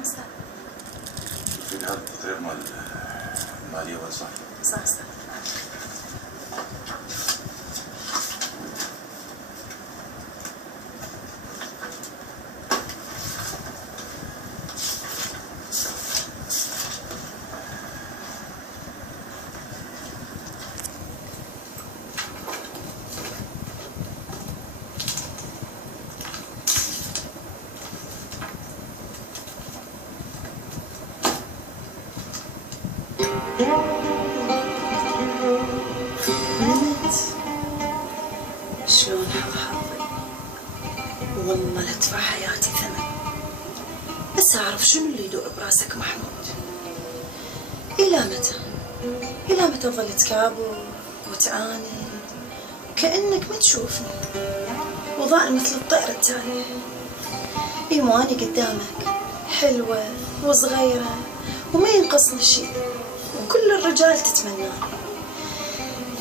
نعم استاذ. في هذا التقرير مال المالية وين صار؟ صح استاذ. نمت شلون حظي والله لادفع حياتي ثمن، بس اعرف شنو اللي يدور براسك محمود. الى متى تظل تكابر وتعاند كأنك ما تشوفني وضاء مثل الطير التايه؟ ايماني قدامك حلوة وصغيرة وما ينقصني شيء وكل الرجال تتمناني.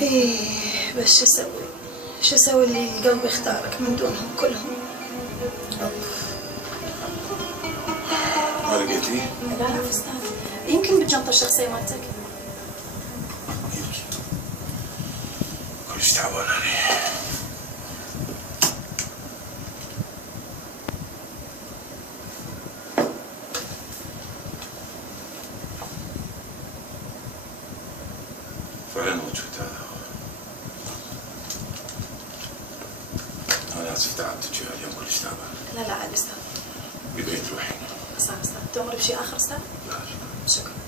ايه بس شو اسوي اللي القلب يختارك من دونهم كلهم. ما لقيتيه؟ لا استاذ، يمكن بالجنطة الشخصية مالتك. يمكن. كلش تعبان انا. فعلا موجود هذا. انا اسف تعبتك اليوم كلش تعبان. لا عاد استاذ. بديت تروحين. صح استاذ، تؤمر بشيء اخر استاذ؟ لا شكرا.